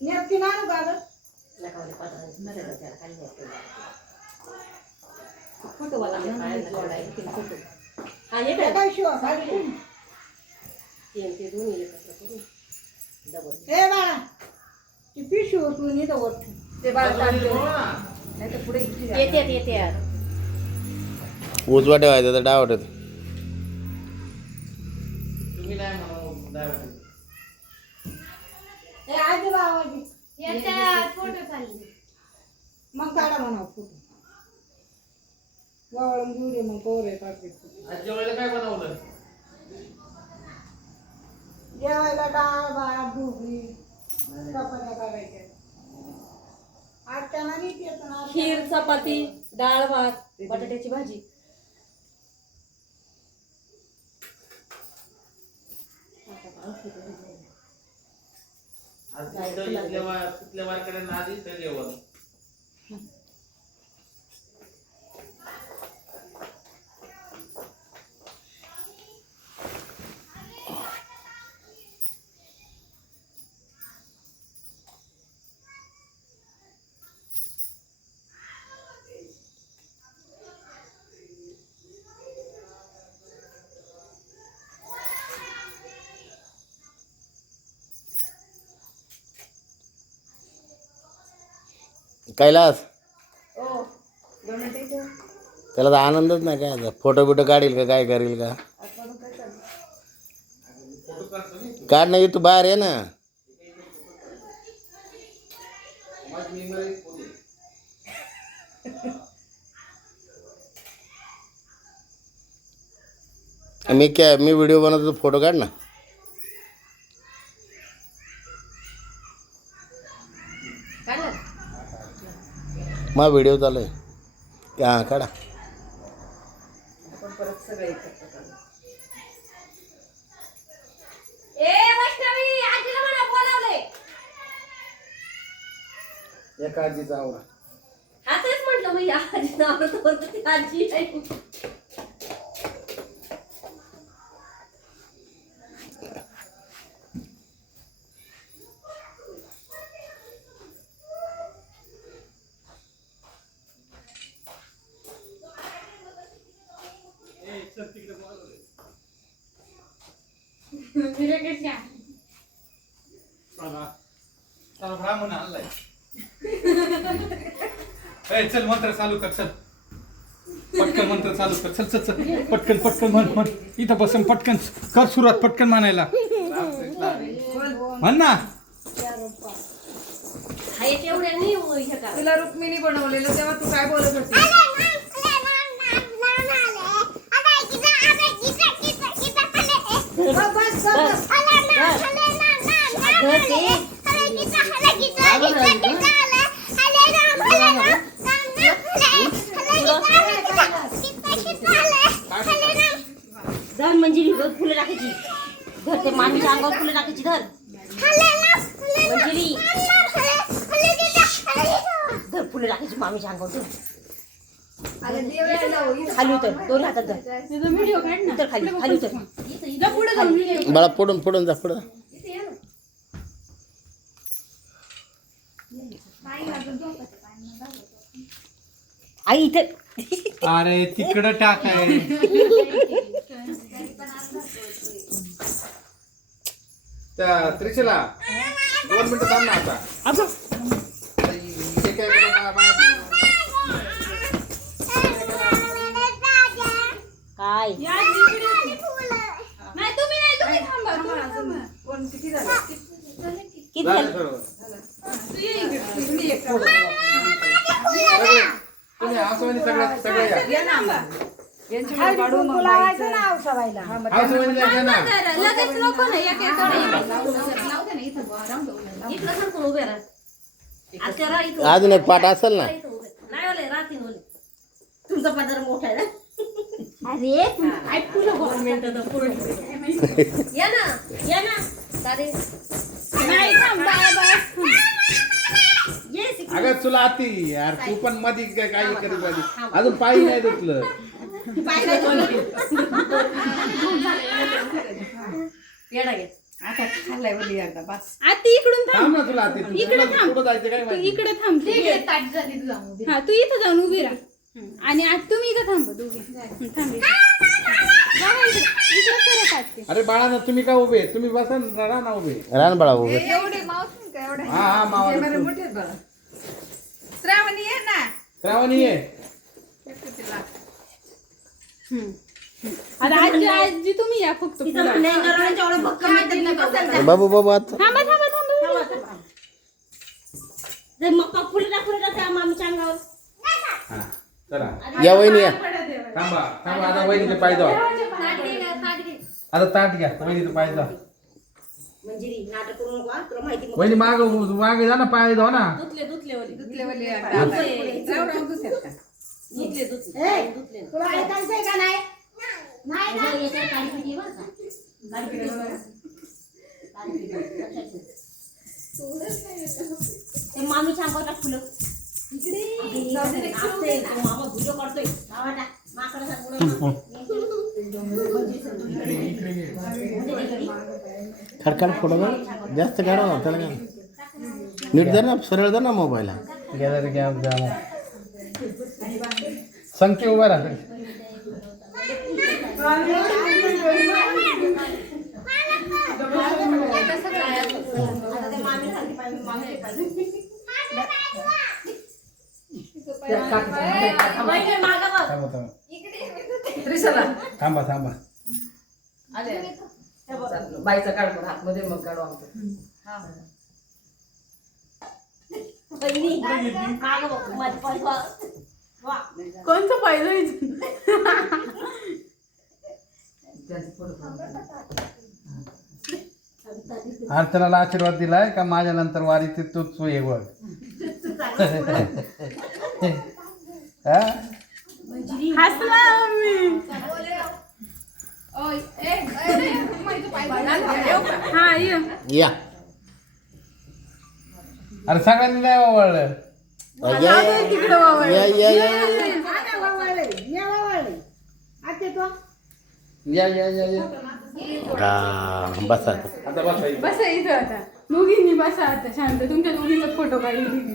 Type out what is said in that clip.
Napkin आणू का गं? फोटो वाला फोटो हा ये त्या काय शिवा काढली? ते दोन्ही एकत्र करून डबल ए बाळा ती पिशवी उचलून इथं वर ठेव. ते बाळ नाही तर पुढे येते यार उजवा ठेवायचा तर डावा ठेवतो. तुम्ही नाही म्हणा डायव्हर्ट. ए आजूला आवाज दे. याच्या फोटो चालले मग काढा म्हणा फोटो वावळून घेऊ दे मग पोरे काढते फोटो. आज जेवायला काय बनवलं? जेवायला डाळ भात ढोकळी चपात्या करायच्या आज त्यांना नीट येतं ना. खीर चपाती डाळ भात बटाट्याची भाजी आज तिथल्या वारकऱ्यांना आधी ते जेवण. कैलास ओ 2 मिनिटं इथे त्याला तर आनंदच नाही काय आता. फोटो बिटो काढील का काय करील का? आपण काय चालू फोटो काढतो नाही काढ नाही तू बाहेर ये ना. माझी मेमरी फोटो. मी व्हिडिओ बनवतो फोटो काढ ना. काढलं मग व्हिडिओ चालू आहे. हां काढा. आपण परत सगळे एकत्र करू ए वैष्णवी आजीला म्हणा बोलावले एका आजीचा आवरा. हा तेच म्हटलं मग या आजी नाव ती आजी आहे चला ब्राह्मण आणलाय. ए चल मंत्र चालू कर. चल पटकन मंत्र चालू कर. चल चल चल पटकन पटकन म्हण. इथं बसून पटकन कर सुरुवात पटकन म्हणायला. म्हण ना. हा एक एवढ्या नाही हे का तुला रुक्मिणी बनवलेलं तेव्हा तू काय बोलत होती? बस बस धर मंजिरी फुलं टाकायची धर ते मामीच्या अंगावर फुलं टाकायची धर मंजिरी धर फुलं टाकायची मामीच्या अंगावर धर खाली उतर 2 हातात धर व्हिडिओ काढ ना उतर खाली खाली उतर जा पुढे जाऊन व्हिडिओ बाळा पुढून जा पुढं. आई इथे अरे तिकडं टाकाय. त्या त्रिशेला 2 मिनिटं थांब ना आता. हे काय केलं काय नाही तुम्ही थांबा कोण किती झालं? किती झालं तू ये इकडे. तुम्ही आसवानी सगळ्या या. ये ना यांची हळदी वाढून कुंकू लावायचं ना औषधायला. आसवानी या ना. लगेच नको ना एक लावते ना इथं राहून दे. इकडं सरकून उभे राहा आता राहा इथं अजून एक पाठ असेल ना. इथं उभे. नाही ओले राहतील ओले तुमचा पदर मोठा आहे ना अरे तू काय फुलं 2 मिनिटं तर पुढे या ना दादे नाही थांब बस ये अगं तुला आती यार तू पण मधी काय करी पाहिजे अजून पायी नाही धुतलं येडा घे. आता खाल्लाय बोली एकदा बस. आती इकडून थांब. थांब ना तुला आती इकडे थांब. कुठं जायचं काय तू माहिती इकडे थांब. ताट झाली तुझा हा तू इथं जाऊन उभी राहा. आणि आज तुम्ही इथं थांबा दोघे. थांब इथं. जाऊ इकडे. इकडे सरक आते. अरे बाळा ना तुम्ही का उभे तुम्ही बसा ना राहा ना उभे रान बाळा उभे एवढे मावस का एवढे हा हा ते मावा बरं मोठे आहेत बाळा. श्रावणी ये ना. श्रावणी ये आता आजी तुम्ही या फक्त तिचं पुढं. म्हणणं आहे, नरवण्याच्या एवढं भक्कम आहे तरी बसायला जायचं. बाबू बाबू आता थांबा थांबा थांबा जर मग फुले टाक त्या मामीच्या अंगावर. हा चला या वहिनी या थांबा थांबा आता वहिनीचे पाय धुवा आता ताट घ्या वहिनीचे पाय धुवा मंजिरी नाटक करू नको हा. तुला माहिती मग. वहिनी मागे जा ना पाय धुवा ना दुधले वले एकदा. राव दुसऱ्यात का? तुला ऐकायचंय का नाही नाही ना? याच्यावर काळी पिठी आहे बरं का? काळी पिठी आहे बरं. काळी पिठी आहे. लक्षात ठेव. ते मामीच्या अंगावर टाक फुलं. असते, तो मामा व्हिडिओ काढतोय. मामा टाक. माकडाचा गुन्हा. खडखड फोडो ना जास्त काढा ना त्याला काय नीट धर ना सरळ धर ना मोबाईल संख्या उभा राहा आता ते मामी सारखी पाहिजे, मामी पाहिजे. वहिनी मागं बघ. थांबा थांबा त्रिशाला. थांबा थांबा आले. चाललो. बाईचा काढ पण हातमध्ये मग काढू आमचं. वहिनी मागं बघ. माझी पाय बघ. वा. कोणतं पाहिलं त्यांचं फोटो काढू. अर्चनाला आशीर्वाद दिलाय का माझ्या नंतर वारी ते तूच ये बघ हा? हसला मी हा ये या अरे सगळ्यांनी नाही ओवाळलं तिकडं बाबा या या या आले वावळले, ये वावळले. आते तो या या या या हा बसा आता बसा बसा इथं आता दोघींनी बसा आता शांत तुमच्या दोघींचा फोटो काढून